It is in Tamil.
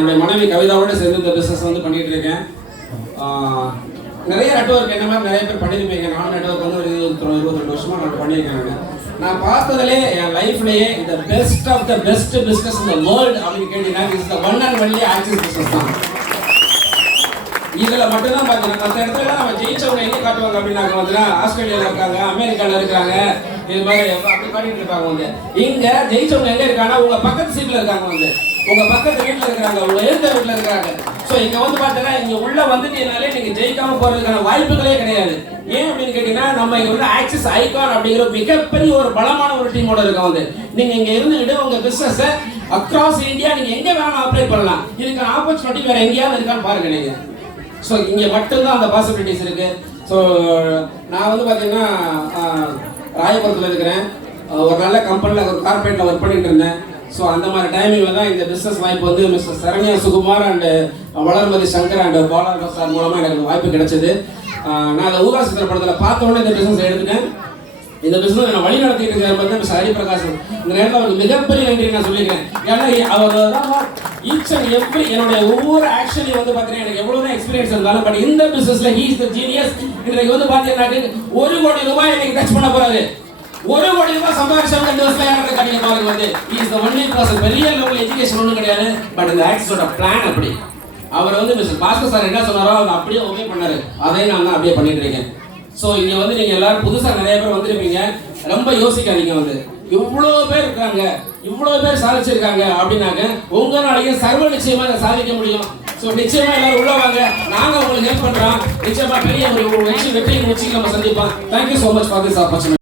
என்னுடைய மனைவி கவிதாவோட சேர்ந்து இந்த பிஸ்னஸ் வந்து பண்ணிட்டு இருக்கேன். நிறைய நெட்வொர்க் என்ன மாதிரி நிறைய பேர் பண்ணியிருப்பீங்க. நானும் நெட்வொர்க் வந்து ஒரு 22 வருஷமா நான் பண்ணியிருக்கேன். நான் பார்த்ததுலே என் லைஃப்லயே இந்த best of the best business இந்த வேர்ல்டு அப்படின்னு கேட்டீங்கன்னா is the one and only Axis business தான். இதுல மட்டும்தான் பார்த்தீங்கன்னா மற்ற இடத்துல நம்ம ஜெயிச்சவங்க எங்கே காட்டுவாங்க அப்படின்னாக்க வந்து ஆஸ்திரேலியாவில் இருக்காங்க, அமெரிக்காவில் இருக்காங்க, இது மாதிரி அப்படி காட்டிட்டு இருப்பாங்க. வந்து இங்க ஜெயிச்சவங்க எங்க இருக்காங்கன்னா உங்க பக்கத்து சீட்ல இருக்காங்க, வந்து உங்க பக்கத்து வீட்டுல இருக்காங்க, உங்க எழுத்த வீட்டுல இருக்காங்க. ஸோ இங்க வந்து பாத்தீங்கன்னா இங்க உள்ள வந்துட்டீங்கனாலே நீங்க ஜெயிக்காம போறதுக்கான வாய்ப்புகளே கிடையாது. ஏன் அப்படின்னு கேட்டீங்கன்னா நம்ம இங்க வந்து ஆக்சிஸ் ஐகான் அப்படிங்கிற மிகப்பெரிய ஒரு பலமான ஒரு டீமோட இருக்கோம். வந்து நீங்க இங்க இருந்துகிட்டு உங்க பிசினஸ் அக்ராஸ் இந்தியா நீங்க எங்க வேணாலும் ஆப்ரேட் பண்ணலாம். இதுக்கான ஆப்பர்ச்சுனிட்டி வேற எங்கேயாவது இருக்கான்னு பாருங்க நீங்க. ஸோ இங்கே மட்டும்தான் அந்த பாசிபிலிட்டிஸ் இருக்கு. ஸோ நான் வந்து பார்த்தீங்கன்னா ராயபுரத்தில் இருக்கிறேன். ஒரு நல்ல கம்பெனியில் ஒரு கார்பரேட்டில் ஒர்க் பண்ணிட்டு இருந்தேன். ஸோ அந்த மாதிரி டைமிங்கில் தான் இந்த பிஸ்னஸ் வாய்ப்பு வந்து mister Saranya Sukumar and Valarmathi Shankar and Bala sir மூலமாக எனக்கு வாய்ப்பு கிடைச்சது. நான் அந்த ஊராட்சி திரைப்படத்தில் பார்த்த உடனே இந்த பிஸ்னஸ் எடுத்துட்டேன். இந்த பிசினஸ் நான் வழி நடத்திட்டு இருக்கிற மிஸ்டர் ஹரிபிரகாஷ், இந்த நேரத்தில் அவருக்கு மிகப்பெரிய நன்றி நான் சொல்லிக்கிறேன். ஏன்னா அவர் தான் ஈச் அண்ட் எவ்ரி என்னுடைய ஒவ்வொரு ஆக்ஷனையும் வந்து பார்த்தீங்கன்னா எனக்கு எவ்வளோ எக்ஸ்பீரியன்ஸ் இருந்தாலும் பட் இந்த பிசினஸ்ல ஹீ இஸ் தி ஜீனியஸ். இன்னைக்கு வந்து பார்த்தீங்கன்னா 1 கோடி ரூபாய் இன்னைக்கு டச் பண்ண போறாரு. 1 கோடி ரூபாய் சம்பாதிச்சவங்க இந்த வருஷம் யாரும் கட்டிங்க பாருங்க. வந்து he is the only person. பெரிய லெவல் எஜுகேஷன் ஒன்றும் கிடையாது, பட் இந்த ஆக்சிஸோட பிளான் அப்படி. அவர் வந்து மிஸ்டர் பாஸ்கர் சார் என்ன சொன்னாரோ அவர் அப்படியே ஓகே பண்ணாரு. அதையும் நான் தான் அப்படியே பண்ணிட்டு இருக்கேன். ஸோ இங்கே வந்து நீங்கள் எல்லாரும் புதுசாக நிறைய பேர் வந்துருப்பீங்க. ரொம்ப யோசிக்காதீங்க. வந்து இவ்வளோ பேர் இருக்காங்க, இவ்வளோ பேர் சாதிச்சிருக்காங்க அப்படின்னாக்க உங்களாலையும் சர்வ நிச்சயமாக அதை சாதிக்க முடியும். ஸோ நிச்சயமாக எல்லாரும் உள்ள வாங்க, நாங்கள் உங்களுக்கு ஹெல்ப் பண்ணுறோம். நிச்சயமாக பெரிய ஒரு வெற்றி நம்ம சந்திப்போம். Thank you so much for this opportunity.